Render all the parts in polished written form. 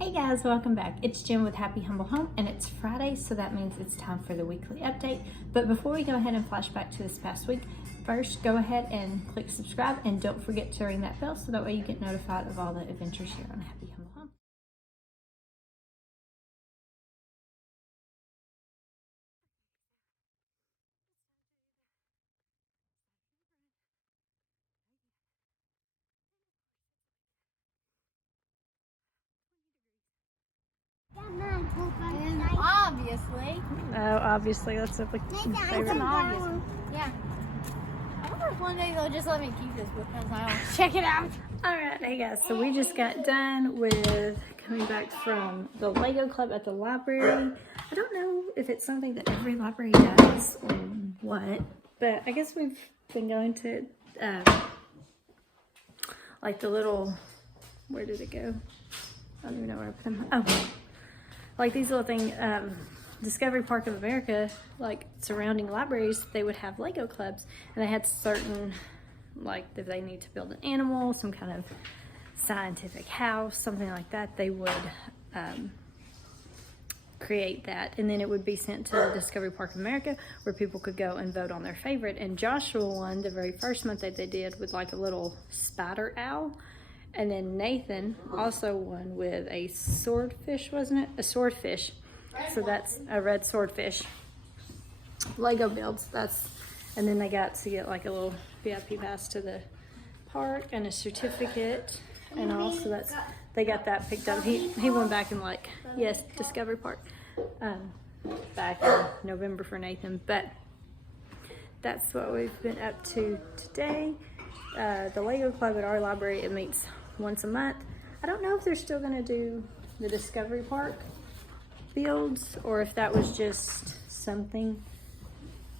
Hey guys, welcome back. It's Jen with Happy Humble Home, and it's Friday, so that means it's time for the weekly update. But before we go ahead and flash back to this past week, first go ahead and click subscribe, and don't forget to ring that bell so that way you get notified of all the adventures here on Happy Humble Home. Obviously. Oh, obviously, that's a favorite. Obvious. Yeah. I wonder if one day they'll just let me keep this because I'll check it out. Alright, hey guys, so we just got done with coming back from the Lego Club at the library. I don't know if it's something that every library does or what, but I guess we've been going to, like the little, where did it go? I don't even know where I put them. Oh, like these little things, Discovery Park of America, like surrounding libraries, they would have Lego clubs, and they had certain, like if they need to build an animal, some kind of scientific house, something like that, they would create that, and then it would be sent to Discovery Park of America where people could go and vote on their favorite. And Joshua won the very first month that they did with like a little spider owl, and then Nathan also won with a swordfish, wasn't it? A swordfish. So that's a red swordfish. Lego builds, and then they got to get like a little VIP pass to the park and a certificate and all, so they got that picked up. He went back in like, yes, Discovery Park, back in November for Nathan, but that's what we've been up to today. The Lego Club at our library, it meets once a month. I don't know if they're still gonna do the Discovery Park builds or if that was just something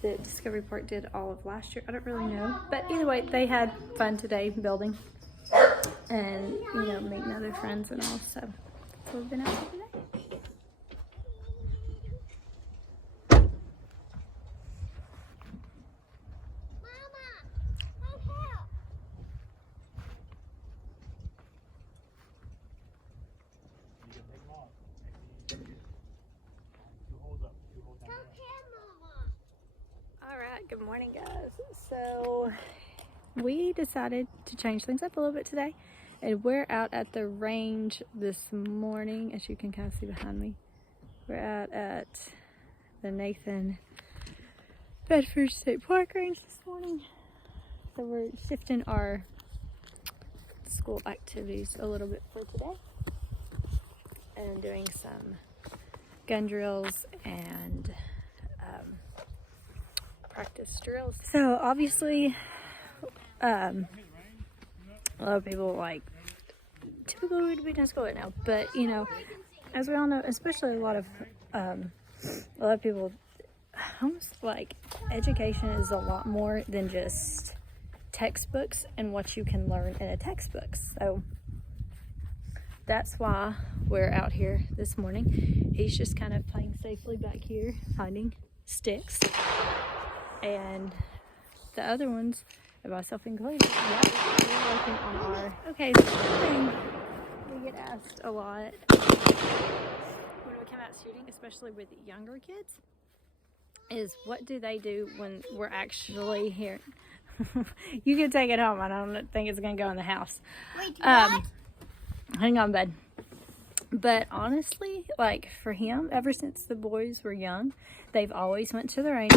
that Discovery Park did all of last year. I don't really know, but either way, they had fun today building and, you know, meeting other friends and all, so that's what we've been up to today. Alright, good morning guys. So we decided to change things up a little bit today, and we're out at the range this morning, as you can kind of see behind me. We're out at the Nathan Bedford State Park range this morning. So we're shifting our school activities a little bit for today and doing some gun drills and practice drills. So obviously a lot of people like typically would be in school right now, but you know, as we all know, especially a lot of people, almost like education is a lot more than just textbooks and what you can learn in a textbook. So that's why we're out here this morning. He's just kind of playing safely back here, finding sticks, and the other ones, and myself included, yeah, we're working on our, okay, so one thing we get asked a lot when we come out shooting, especially with younger kids, is what do they do when we're actually here? You can take it home. I don't think it's gonna go in the house. Wait, what? Hang on, bud. But honestly, like for him, ever since the boys were young, they've always went to the range.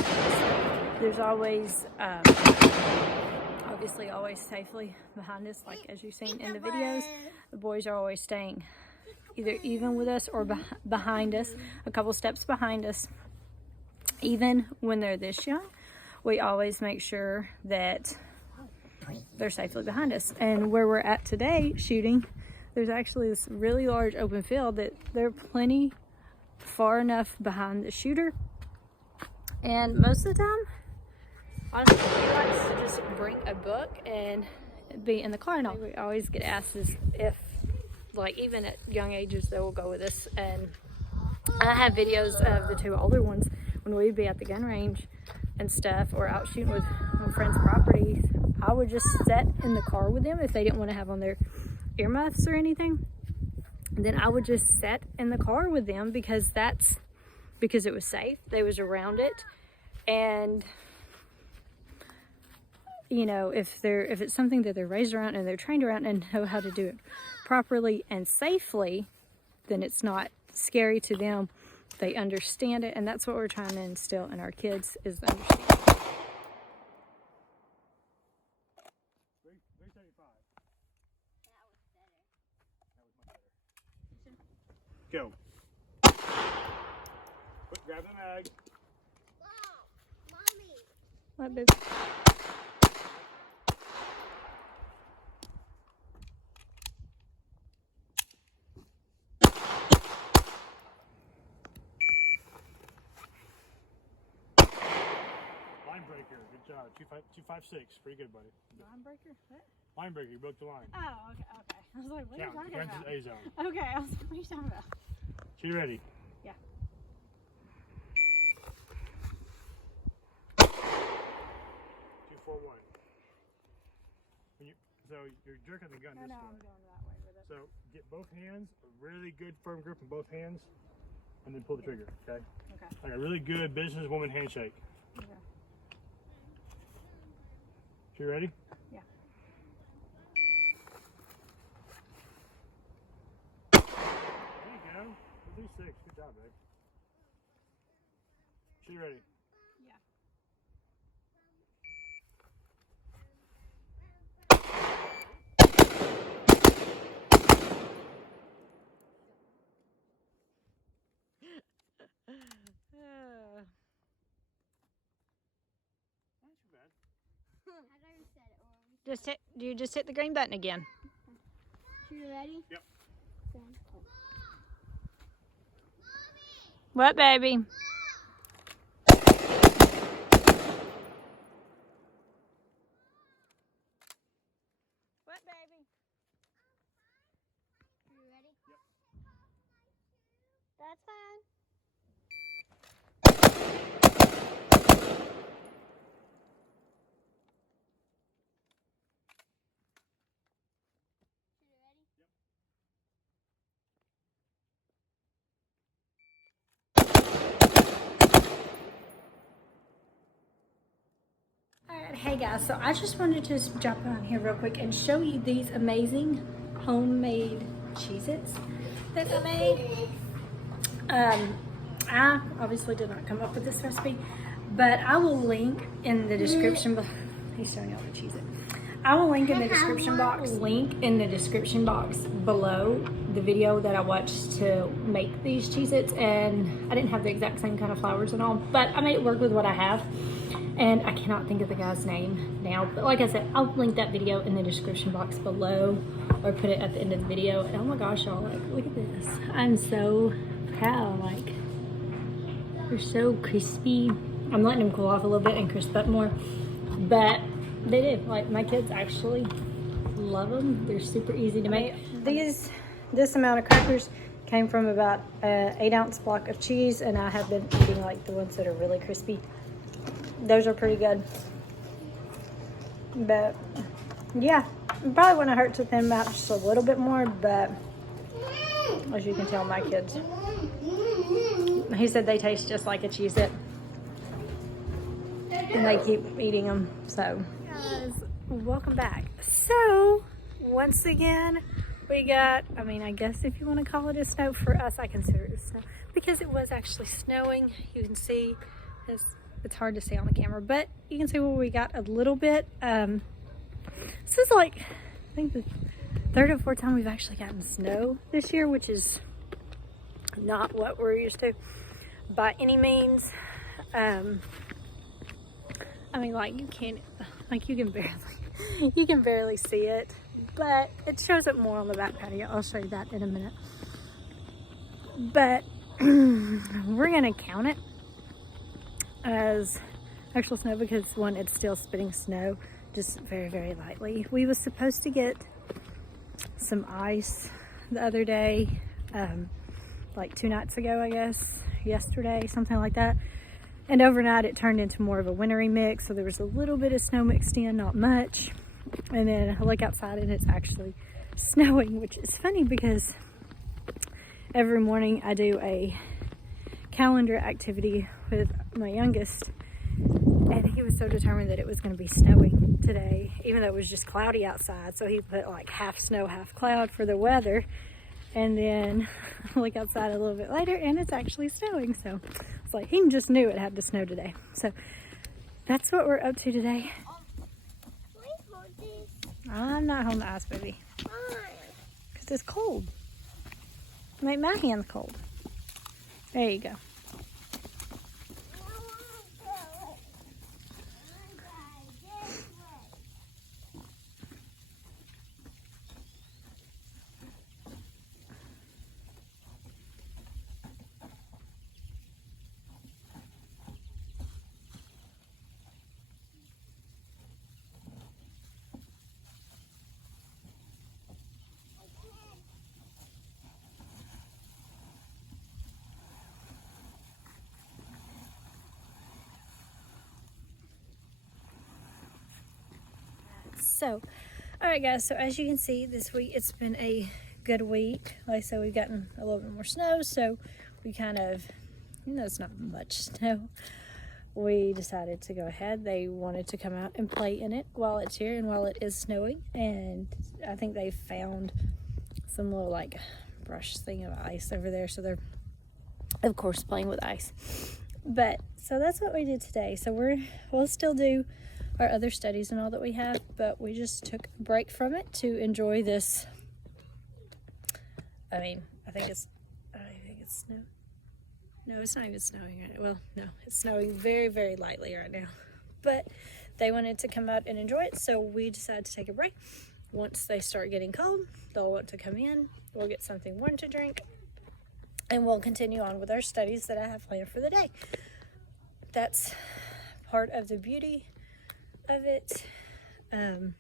There's always, obviously always safely behind us, like as you've seen in the videos. The boys are always staying either even with us or behind us, a couple steps behind us. Even when they're this young, we always make sure that they're safely behind us. And where we're at today shooting, there's actually this really large open field that they're plenty far enough behind the shooter. And most of the time, honestly, he likes to just bring a book and be in the car and all. We always get asked if, like, even at young ages, they will go with us. And I have videos of the two older ones when we'd be at the gun range and stuff, or out shooting with on friends' properties. I would just sit in the car with them if they didn't want to have on their earmuffs or anything. then I would just sit in the car with them because it was safe. They was around it. And you know, if it's something that they're raised around and they're trained around and know how to do it properly and safely, then it's not scary to them. They understand it, and that's what we're trying to instill in our kids, is the understanding. 375. That was much better. Go. Grab the mag. Wow, mommy. What, babe? Line breaker. Good job. 256. Pretty good, buddy. Line breaker? What? Line breaker. You broke the line. Oh, okay. I was like, what are you talking Count. about? A zone. Okay, I was like, what are you talking about? So you ready? Yeah. 241. So you're jerking the gun this way. I'm going that way with it. So get both hands, a really good firm grip in both hands, and then pull the trigger, okay? Okay. Like a really good businesswoman handshake. Okay. You ready? Yeah. There you go. 236. Good job, babe. You ready? Yeah. Not too bad. You just hit the green button again. You ready? Yep. What, baby? What, baby? You ready? Yep. That's fine. Alright, hey guys, so I just wanted to just jump on here real quick and show you these amazing homemade Cheez-Its that I made. I obviously did not come up with this recipe, but I will link in the description below. He's showing y'all the Cheez-It. I will link in the description box below the video that I watched to make these Cheez-Its, and I didn't have the exact same kind of flours and all, but I made it work with what I have. And I cannot think of the guy's name now, but like I said, I'll link that video in the description box below, or put it at the end of the video. And oh my gosh, y'all, like, look at this. I'm so proud. Like, they're so crispy. I'm letting them cool off a little bit and crisp up more, but they do. Like, my kids actually love them. They're super easy to make. This amount of crackers came from about an 8-ounce block of cheese, and I have been eating like the ones that are really crispy. Those are pretty good. But yeah, it probably wouldn't hurt to thin them out just a little bit more, but as you can tell, my kids, he said they taste just like a Cheez-It, and they keep eating them. So guys, welcome back. So once again, we got, I mean, I guess if you want to call it a snow, for us I consider it a snow because it was actually snowing. You can see this. It's hard to see on the camera, but you can see where we got a little bit. This is like, I think the third or fourth time we've actually gotten snow this year, which is not what we're used to by any means. I mean, like, you can barely see it, but it shows up more on the back patio. I'll show you that in a minute. But we're gonna count it as actual snow because, one, it's still spitting snow just very, very lightly. We was supposed to get some ice the other day, like 2 nights ago, I guess, yesterday, something like that. And overnight it turned into more of a wintry mix, so there was a little bit of snow mixed in, not much. And then I look outside and it's actually snowing, which is funny because every morning I do a calendar activity with my youngest, and he was so determined that it was going to be snowing today, even though it was just cloudy outside. So he put like half snow, half cloud for the weather. And then I look outside a little bit later and it's actually snowing. So it's like he just knew it had to snow today. So that's what we're up to today. I'm not holding the ice, baby. Because it's cold. Make my hands cold. There you go. So, alright guys, so as you can see, this week it's been a good week. Like I said, we've gotten a little bit more snow, so we kind of, it's not much snow. We decided to go ahead. They wanted to come out and play in it while it's here and while it is snowing, and I think they found some little like brush thing of ice over there, so they're of course playing with ice. But so that's what we did today. So we'll still do our other studies and all that we have, but we just took a break from it to enjoy this. I think it's snow. No, it's not even snowing right now. Well, no, it's snowing very, very lightly right now. But they wanted to come out and enjoy it, so we decided to take a break. Once they start getting cold, they'll want to come in. We'll get something warm to drink, and we'll continue on with our studies that I have planned for the day. That's part of the beauty of it. I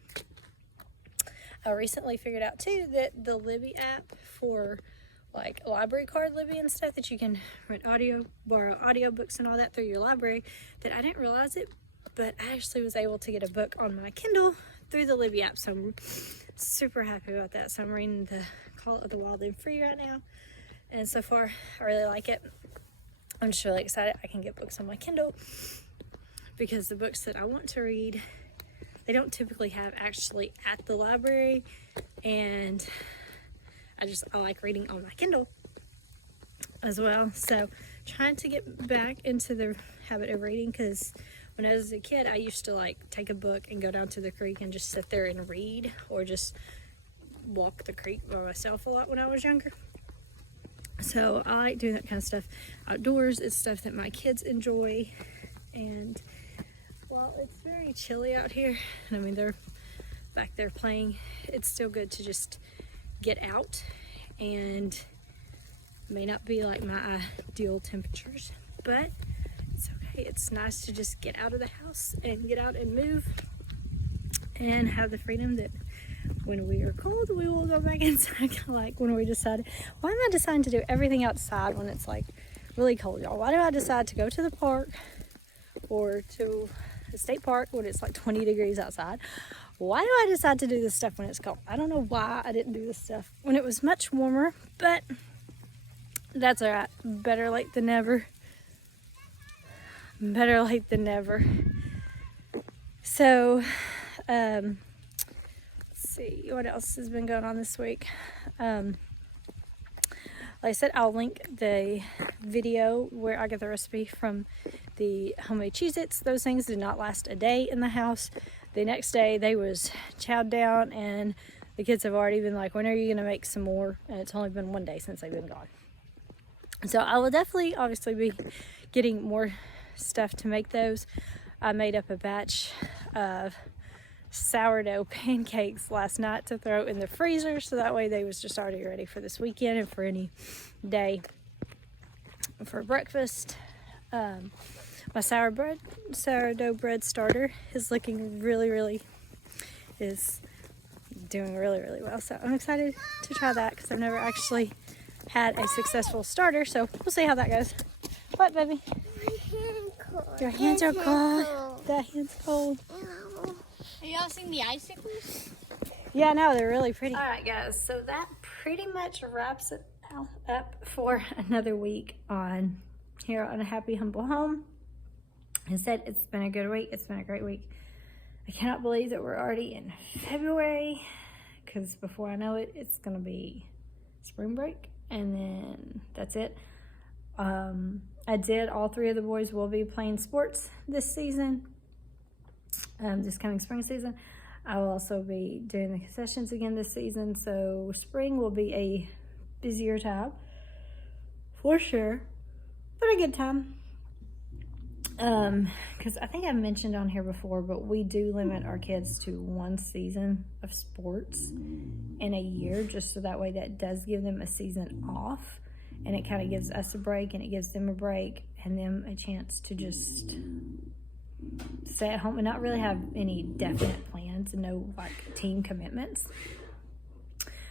recently figured out too that the Libby app for like library card Libby and stuff, that you can borrow audiobooks and all that through your library, that I didn't realize it, but I actually was able to get a book on my Kindle through the Libby app, so I'm super happy about that. So I'm reading the Call of the Wild and Free right now, and so far I really like it. I'm just really excited I can get books on my Kindle, because the books that I want to read, they don't typically have actually at the library, and I like reading on my Kindle as well. So trying to get back into the habit of reading, because when I was a kid, I used to like take a book and go down to the creek and just sit there and read, or just walk the creek by myself a lot when I was younger. So I like doing that kind of stuff outdoors. It's stuff that my kids enjoy, and while it's very chilly out here, and they're back there playing, it's still good to just get out, and it may not be like my ideal temperatures, but it's okay. It's nice to just get out of the house and get out and move, and have the freedom that when we are cold, we will go back inside. Like when we decided, why am I deciding to do everything outside when it's like really cold, y'all? Why do I decide to go to the park or to the state park when it's like 20 degrees outside? Why do I decide to do this stuff when it's cold? I don't know why I didn't do this stuff when it was much warmer, but that's all right. Better late than never. Better late than never. So, let's see what else has been going on this week. Like I said, I'll link the video where I get the recipe from the homemade Cheez-Its. Those things did not last a day in the house. The next day they was chowed down, and the kids have already been like, when are you going to make some more? And it's only been one day since they've been gone. So I will definitely obviously be getting more stuff to make those. I made up a batch of sourdough pancakes last night to throw in the freezer, so that way they was just already ready for this weekend and for any day for breakfast. My sourdough bread starter is looking is doing really well, so I'm excited to try that, because I've never actually had a successful starter, so we'll see how that goes. What, baby? Your hands are cold. That hand's cold. Have y'all seen the icicles? Yeah, no, they're really pretty. Alright guys, so that pretty much wraps it Wow, up for another week on here on A Happy Humble Home. I said it's been a good week. It's been a great week. I cannot believe that we're already in February, because before I know it, it's gonna be spring break, and then that's it. All 3 of the boys will be playing sports this season, this coming spring season. I will also be doing the concessions again this season, so spring will be a busier time for sure, but a good time. Because I think I've mentioned on here before, but we do limit our kids to 1 season of sports in a year, just so that way that does give them a season off, and it kind of gives us a break, and it gives them a break, and them a chance to just stay at home and not really have any definite plans and no like team commitments.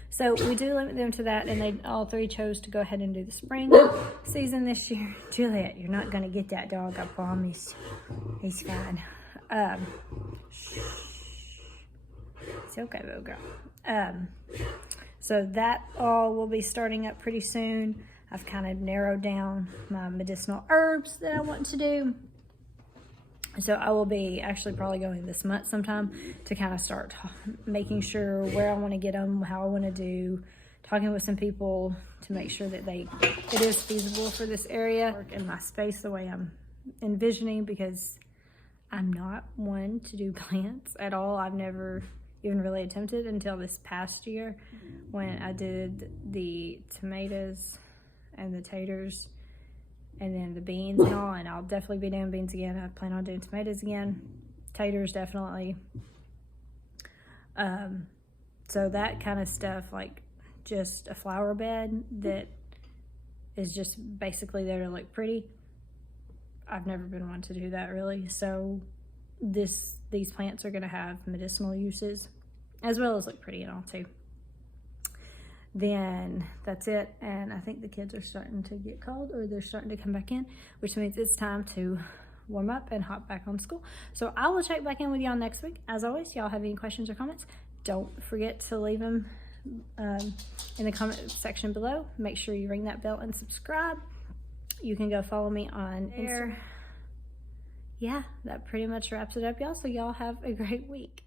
So we do limit them to that, and they all 3 chose to go ahead and do the spring season this year. Juliet, you're not gonna get that dog, I promise. He's fine. It's okay, little girl. So that all will be starting up pretty soon. I've kind of narrowed down my medicinal herbs that I want to do. So I will be actually probably going this month sometime to kind of start making sure where I want to get them, how I want to do, talking with some people to make sure that it is feasible for this area, work in my space the way I'm envisioning, because I'm not one to do plants at all. I've never even really attempted until this past year when I did the tomatoes and the taters and then the beans and all, and I'll definitely be doing beans again. I plan on doing tomatoes again, taters definitely. So that kind of stuff, like just a flower bed that is just basically there to look pretty. I've never been one to do that really. So these plants are going to have medicinal uses as well as look pretty and all too. Then that's it, and I think the kids are starting to get cold, or they're starting to come back in, which means it's time to warm up and hop back on school. So I will check back in with y'all next week. As always, y'all have any questions or comments, don't forget to leave them in the comment section below. Make sure you ring that bell and subscribe. You can go follow me on Instagram. Yeah, that pretty much wraps it up, y'all. So y'all have a great week.